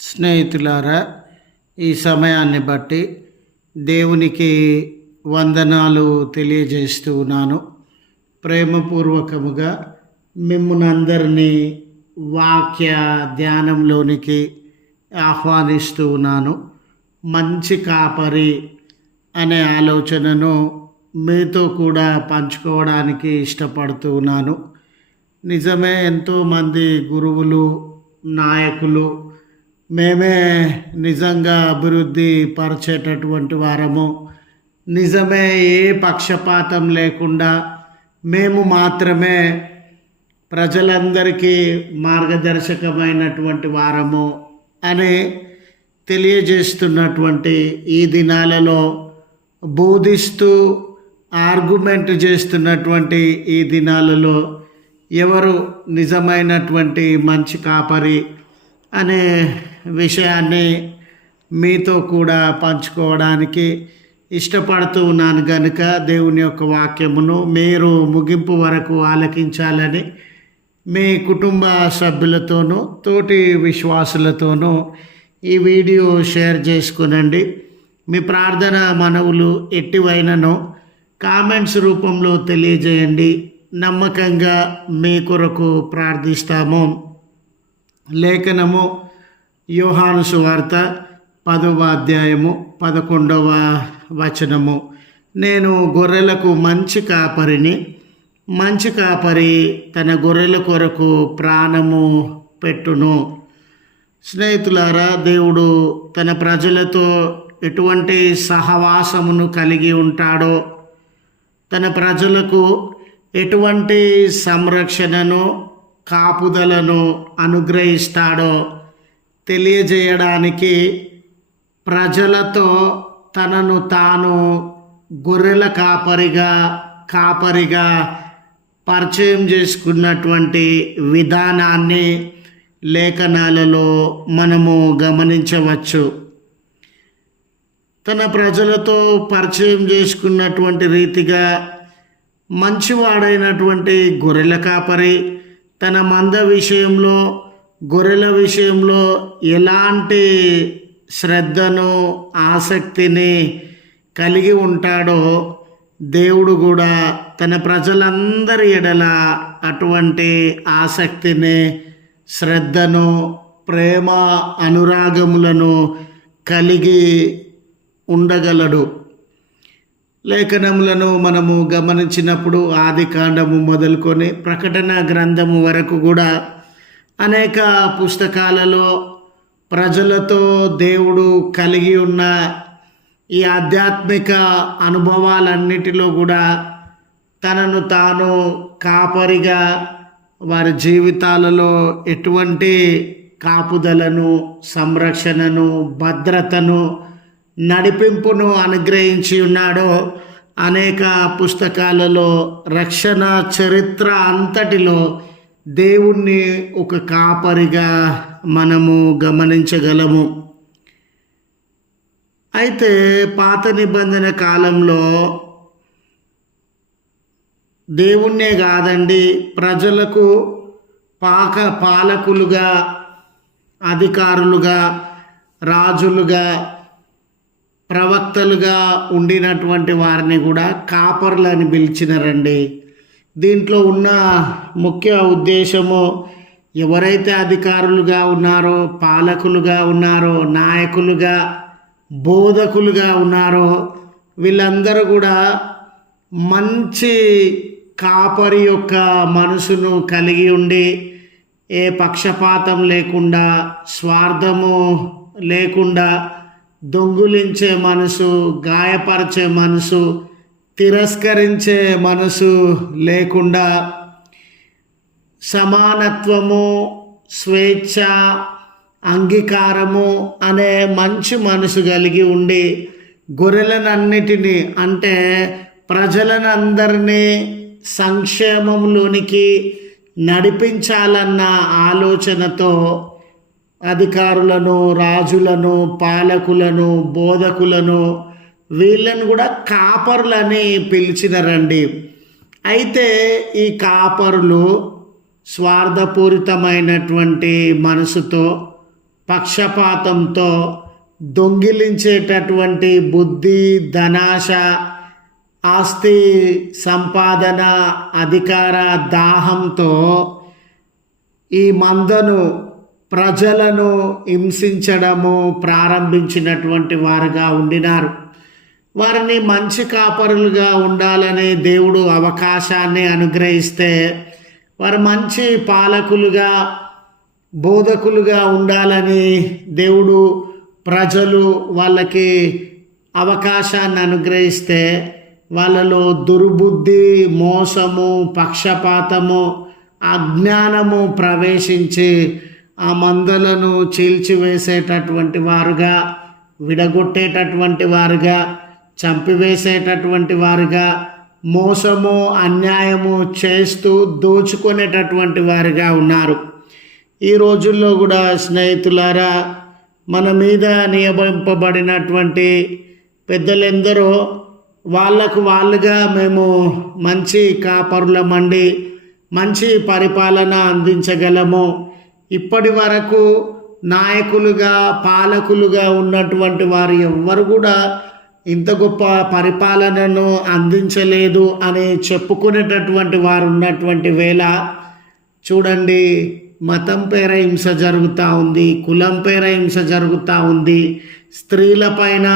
స్నేహితులారా ఈ సమయాన్ని బట్టి దేవునికి వందనాలు తెలియజేస్తూ ఉన్నాను. ప్రేమపూర్వకముగా మిమ్మల్ని అందరినీ వాక్య ధ్యానంలోనికి ఆహ్వానిస్తూ ఉన్నాను. మంచి కాపరి అనే ఆలోచనను మీతో కూడా పంచుకోవడానికి ఇష్టపడుతూ ఉన్నాను. నిజమే ఎంతోమంది గురువులు నాయకులు మేమే నిజంగా అభివృద్ధి పరిచేటటువంటి వారము. నిజమే ఏ పక్షపాతం లేకుండా మేము మాత్రమే ప్రజలందరికీ మార్గదర్శకమైనటువంటి వారము అని తెలియజేస్తున్నటువంటి ఈ దినాలలో బోధిస్తూ ఆర్గ్యుమెంట్ చేస్తున్నటువంటి ఈ దినాలలో ఎవరు నిజమైనటువంటి మంచి కాపరి అనే విషయాన్ని మీతో కూడా పంచుకోవడానికి ఇష్టపడుతూ ఉన్నాను కనుక దేవుని యొక్క వాక్యమును మీరు ముగింపు వరకు ఆలకించాలని మీ కుటుంబ సభ్యులతోనూ తోటి విశ్వాసులతోనూ ఈ వీడియో షేర్ చేసుకునండి. మీ ప్రార్థన మనవులు ఎట్టివైనను కామెంట్స్ రూపంలో తెలియజేయండి. నమ్మకంగా మీ కొరకు ప్రార్థిస్తాము. లేఖనము యోహాను సువార్త పదవ అధ్యాయము పదకొండవ వచనము. నేను గొర్రెలకు మంచి కాపరిని మంచి కాపరి తన గొర్రెల కొరకు ప్రాణము పెట్టును. స్నేహితులారా దేవుడు తన ప్రజలతో ఎటువంటి సహవాసమును కలిగి ఉంటాడో తన ప్రజలకు ఎటువంటి సంరక్షణను కాపుదలను అనుగ్రహిస్తాడో తెలియజేయడానికి ప్రజలతో తనను తాను గొర్రెల కాపరిగా కాపరిగా పరిచయం చేసుకున్నటువంటి విధానాన్ని లేఖనాలలో మనము గమనించవచ్చు. తన ప్రజలతో పరిచయం చేసుకున్నటువంటి రీతిగా మంచివాడైనటువంటి గొర్రెల కాపరి తన మంద విషయంలో గొర్రెల విషయంలో ఎలాంటి శ్రద్ధను ఆసక్తిని కలిగి ఉంటాడో దేవుడు కూడా తన ప్రజలందరి ఎడల అటువంటి ఆసక్తిని శ్రద్ధను ప్రేమ అనురాగములను కలిగి ఉండగలడు. లేఖనములను మనము గమనించినప్పుడు ఆది కాండము మొదలుకొని ప్రకటన గ్రంథము వరకు కూడా అనేక పుస్తకాలలో ప్రజలతో దేవుడు కలిగి ఉన్న ఈ ఆధ్యాత్మిక అనుభవాలన్నిటిలో కూడా తనను తాను కాపరిగా వారి జీవితాలలో ఎటువంటి కాపుదలను సంరక్షణను భద్రతను నడిపింపును అనుగ్రహించి ఉన్నాడో అనేక పుస్తకాలలో రక్షణ చరిత్ర అంతటిలో దేవుణ్ణి ఒక కాపరిగా మనము గమనించగలము. అయితే పాత నిబంధన కాలంలో దేవుణ్ణే కాదండి ప్రజలకు పాక పాలకులుగా అధికారులుగా రాజులుగా ప్రవక్తలుగా ఉండినటువంటి వారిని కూడా కాపర్లు అని పిలిచినారండి. దీంట్లో ఉన్న ముఖ్య ఉద్దేశము ఎవరైతే అధికారులుగా ఉన్నారో పాలకులుగా ఉన్నారో నాయకులుగా బోధకులుగా ఉన్నారో వీళ్ళందరూ కూడా మంచి కాపరి యొక్క మనసును కలిగి ఉండి ఏ పక్షపాతం లేకుండా స్వార్థము లేకుండా దొంగులించే మనసు గాయపరిచే మనసు తిరస్కరించే మనసు లేకుండా సమానత్వము స్వేచ్ఛ అంగీకారము అనే మంచి మనసు కలిగి ఉండి గొర్రెలనన్నిటినీ అంటే ప్రజలనందరినీ సంక్షేమంలోనికి నడిపించాలన్న ఆలోచనతో అధికారులను రాజులను పాలకులను బోధకులను వీళ్ళను కూడా కాపరులని పిలిచినారండి. అయితే ఈ కాపరులు స్వార్థపూరితమైనటువంటి మనసుతో పక్షపాతంతో దొంగిలించేటటువంటి బుద్ధి ధనాశ ఆస్తి సంపాదన అధికార దాహంతో ఈ మందను ప్రజలను హింసించడము ప్రారంభించినటువంటి వారుగా ఉండినారు. వారిని మంచి కాపరులుగా ఉండాలని దేవుడు అవకాశాన్ని అనుగ్రహిస్తే వారు మంచి పాలకులుగా బోధకులుగా ఉండాలని దేవుడు ప్రజలు వాళ్ళకి అవకాశాన్ని అనుగ్రహిస్తే వాళ్ళలో దుర్బుద్ధి మోసము పక్షపాతము అజ్ఞానము ప్రవేశించి ఆ మందలను చీల్చివేసేటటువంటి వారుగా విడగొట్టేటటువంటి వారుగా చంపివేసేటటువంటి వారుగా మోసము అన్యాయము చేస్తూ దోచుకునేటటువంటి వారుగా ఉన్నారు. ఈ రోజుల్లో కూడా స్నేహితులారా మన మీద నియమింపబడినటువంటి పెద్దలెందరో వాళ్ళకు వాళ్ళుగా మేము మంచి కాపరులమండి మంచి పరిపాలన అందించగలము. ఇప్పటి వరకు నాయకులుగా పాలకులుగా ఉన్నటువంటి వారు ఎవ్వరు కూడా ఇంత గొప్ప పరిపాలనను అందించలేదు అని చెప్పుకునేటటువంటి వారు ఉన్నటువంటి వేళ చూడండి మతం పేర హింస జరుగుతూ ఉంది కులం పేర హింస జరుగుతూ ఉంది స్త్రీలపైన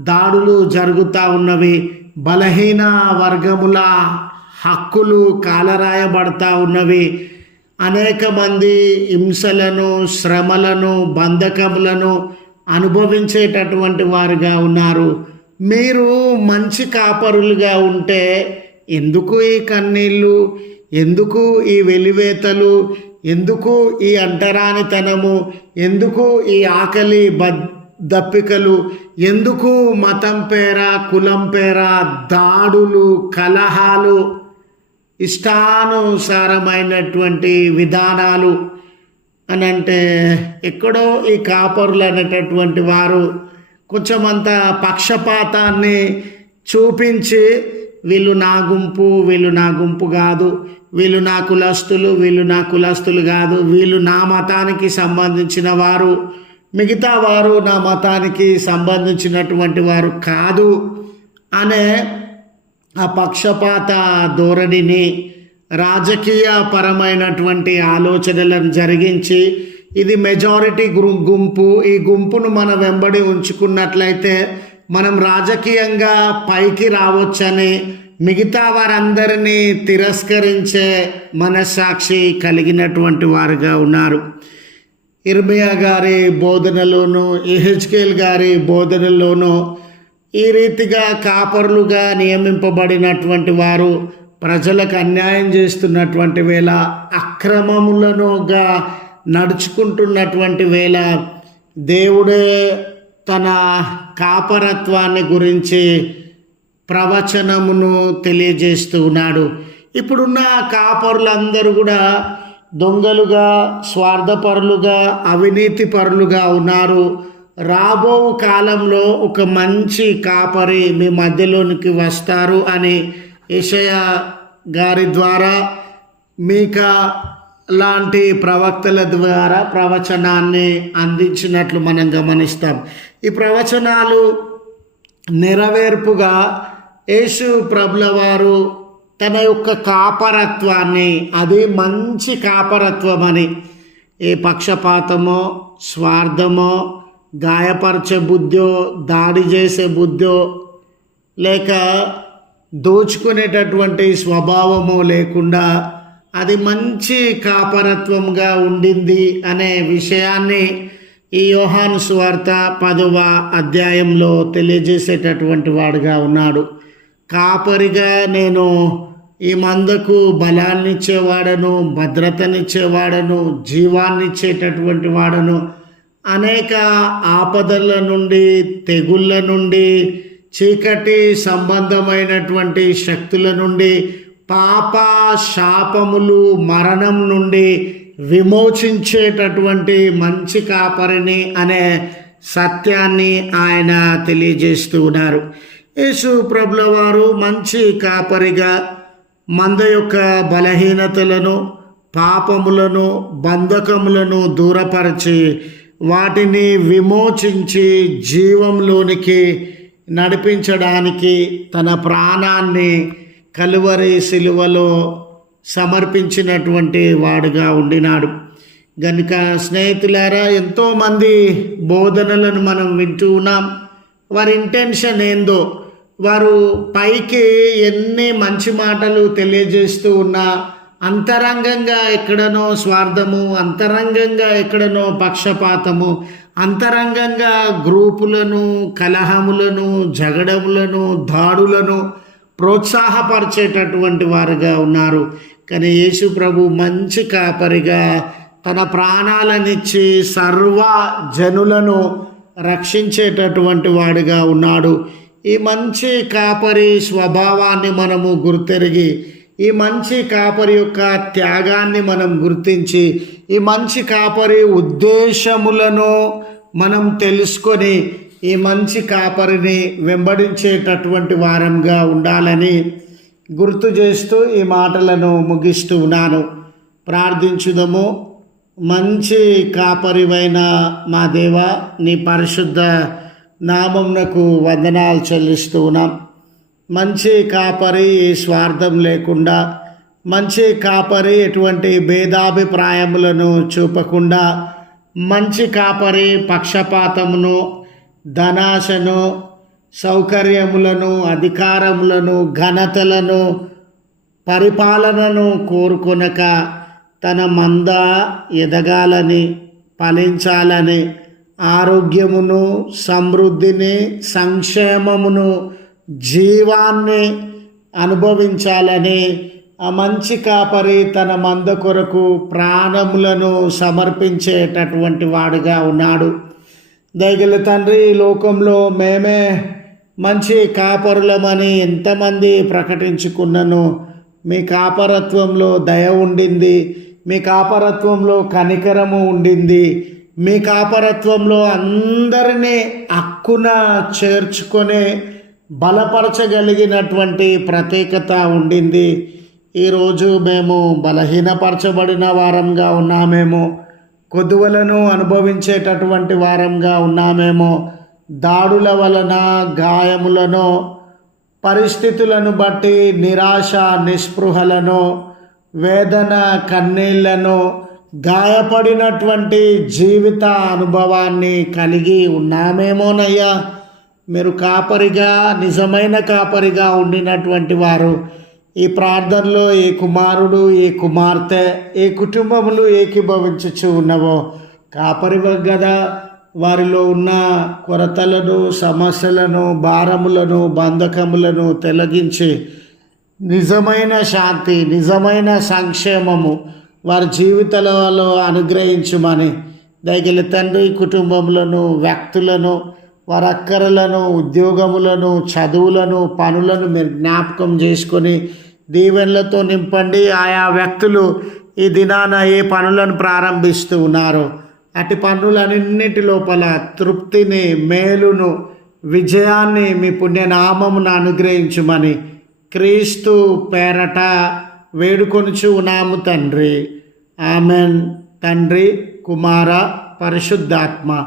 దాడులు జరుగుతూ ఉన్నవి బలహీన వర్గముల హక్కులు కాలరాయబడతా ఉన్నవి. అనేక మంది హింసలను శ్రమలను బంధకములను అనుభవించేటటువంటి వారుగా ఉన్నారు. మీరు మంచి కాపరులుగా ఉంటే ఎందుకు ఈ కన్నీళ్ళు? ఎందుకు ఈ వెలివేతలు? ఎందుకు ఈ అంటరానితనము? ఎందుకు ఈ ఆకలి బ దప్పికలు ఎందుకు మతం పేర కులం పేర దాడులు కలహాలు? ఇష్టానుసారమైనటువంటి విధానాలు అని అంటే ఎక్కడో ఈ కాపరులు అనేటటువంటి వారు కొంచెం అంత పక్షపాతాన్ని చూపించి వీళ్ళు నా గుంపు వీళ్ళు నా గుంపు కాదు వీళ్ళు నా కులస్తులు వీళ్ళు నా కులస్తులు కాదు వీళ్ళు నా మతానికి సంబంధించిన వారు మిగతా వారు నా మతానికి సంబంధించినటువంటి వారు కాదు అనే ఆ పక్షపాత ధోరణిని రాజకీయ పరమైనటువంటి ఆలోచనలను జరిగించి ఇది మెజారిటీ గుంపు. ఈ గుంపును మన వెంబడి ఉంచుకున్నట్లయితే మనం రాజకీయంగా పైకి రావచ్చని మిగతా వారందరినీ తిరస్కరించే మనస్సాక్షి కలిగినటువంటి వారుగా ఉన్నారు. ఇర్మియా గారి బోధనలోను ఎహెచ్కేల్ గారి బోధనలోను ఈ రీతిగా కాపరులుగా నియమింపబడినటువంటి వారు ప్రజలకు అన్యాయం చేస్తున్నటువంటి వేళ అక్రమములనుగా నడుచుకుంటున్నటువంటి వేళ దేవుడే తన కాపరత్వాన్ని గురించి ప్రవచనమును తెలియజేస్తూ ఉన్నాడు. ఇప్పుడున్న కాపరులందరూ కూడా దొంగలుగా స్వార్థపరులుగా అవినీతి పరులుగా ఉన్నారు. రాబో కాలంలో ఒక మంచి కాపరి మీ మధ్యలోనికి వస్తారు అని యషయ గారి ద్వారా మీక లాంటి ప్రవక్తల ద్వారా ప్రవచనాన్ని అందించినట్లు మనం గమనిస్తాం. ఈ ప్రవచనాలు నెరవేర్పుగా యేసు ప్రభుల వారు తన యొక్క కాపరత్వాన్ని అది మంచి కాపరత్వం అని ఏ పక్షపాతమో స్వార్థమో గాయపరిచే బుద్ధో దాడి చేసే బుద్ధో లేక దోచుకునేటటువంటి స్వభావము లేకుండా అది మంచి కాపరత్వంగా ఉండింది అనే విషయాన్ని ఈ యోహాను సువార్త పదవ అధ్యాయంలో తెలియజేసేటటువంటి వాడుగా ఉన్నాడు. కాపరిగా నేను ఈ మందకు బలాన్ని ఇచ్చేవాడను భద్రతనిచ్చేవాడను జీవాన్నిచ్చేటటువంటి వాడను అనేక ఆపదల నుండి తెగుళ్ళ నుండి చీకటి సంబంధమైనటువంటి శక్తుల నుండి పాప శాపములు మరణం నుండి విమోచించేటటువంటి మంచి కాపరిని అనే సత్యాన్ని ఆయన తెలియజేస్తూ ఉన్నారు. యేసు ప్రభుల వారు మంచి కాపరిగా మంద యొక్క బలహీనతలను పాపములను బంధకములను దూరపరిచి వాటిని విమోచించి జీవంలోనికి నడిపించడానికి తన ప్రాణాన్ని కలువరి సిలువలో సమర్పించినటువంటి వాడుగా ఉండినాడు. గనుక స్నేహితులారా ఎంతోమంది బోధనలను మనం వింటూ ఉన్నాం. వారి ఇంటెన్షన్ ఏందో వారు పైకి ఎన్ని మంచి మాటలు తెలియజేస్తూ ఉన్నా అంతరంగంగా ఎక్కడనో స్వార్థము అంతరంగంగా ఎక్కడనో పక్షపాతము అంతరంగంగా గ్రూపులను కలహములను జగడములను దాడులను ప్రోత్సాహపరిచేటటువంటి వారుగా ఉన్నారు. కానీ యేసు ప్రభు మంచి కాపరిగా తన ప్రాణాలనిచ్చి సర్వ జనులను రక్షించేటటువంటి వాడుగా ఉన్నాడు. ఈ మంచి కాపరి స్వభావాన్ని మనము గుర్తెరిగి ఈ మంచి కాపరి యొక్క త్యాగాన్ని మనం గుర్తించి ఈ మంచి కాపరి ఉద్దేశములను మనం తెలుసుకొని ఈ మంచి కాపరిని వెంబడించేటటువంటి వారంగా ఉండాలని గుర్తు చేస్తూ ఈ మాటలను ముగిస్తూ ఉన్నాను. ప్రార్థించుదము. మంచి కాపరివైన మా దేవ నీ పరిశుద్ధ నామంనకు వందనాలు చెల్లిస్తూ ఉన్నాం. మంచి కాపరి ఏ స్వార్థం లేకుండా మంచి కాపరి ఎటువంటి భేదాభిప్రాయములను చూపకుండా మంచి కాపరి పక్షపాతమును ధనాశను సౌకర్యములను అధికారములను ఘనతలను పరిపాలనను కోరుకొనక తన మంద ఎదగాలని ఫలించాలని ఆరోగ్యమును సమృద్ధిని సంక్షేమమును జీవాన్ని అనుభవించాలని ఆ మంచి కాపరి తన మంద కొరకు ప్రాణములను సమర్పించేటటువంటి వాడుగా ఉన్నాడు. దయగల తండ్రి ఈ లోకంలో మేమే మంచి కాపరులమని ఎంతమంది ప్రకటించుకున్నను? మీ కాపరత్వంలో దయ ఉండింది మీ కాపరత్వంలో కనికరము ఉండింది మీ కాపరత్వంలో అందరినీ హక్కున చేర్చుకొని బలపరచగలిగినటువంటి ప్రత్యేకత ఉండింది. ఈరోజు మేము బలహీనపరచబడిన వారంగా ఉన్నామేమో కొదువలను అనుభవించేటటువంటి వారంగా ఉన్నామేమో దాడుల వలన గాయములను పరిస్థితులను బట్టి నిరాశ నిస్పృహలను వేదన కన్నీళ్ళను గాయపడినటువంటి జీవిత అనుభవాన్ని కలిగి ఉన్నామేమోనయ్యా. మీరు కాపరిగా నిజమైన కాపరిగా ఉండినటువంటి వారు ఈ ప్రార్థనలో ఏ కుమారుడు ఏ కుమార్తె ఏ కుటుంబములు ఏకీభవించచ్చు ఉన్నవో కాపరి కదా వారిలో ఉన్న కొరతలను సమస్యలను భారములను బంధకములను తొలగించి నిజమైన శాంతి నిజమైన సంక్షేమము వారి జీవితాలలో అనుగ్రహించమని దగ్గర తండ్రి కుటుంబములను వ్యక్తులను వారి అక్కరలను ఉద్యోగములను చదువులను పనులను మీరు జ్ఞాపకం చేసుకొని దీవెనలతో నింపండి. ఆయా వ్యక్తులు ఈ దినాన ఏ పనులను ప్రారంభిస్తూ ఉన్నారో అటు పనులన్నింటి లోపల తృప్తిని మేలును విజయాన్ని మీ పుణ్యనామమును అనుగ్రహించుమని క్రీస్తు పేరట వేడుకొనుచు ఉన్నాము తండ్రి. ఆమెన్. తండ్రి కుమార పరిశుద్ధాత్మ.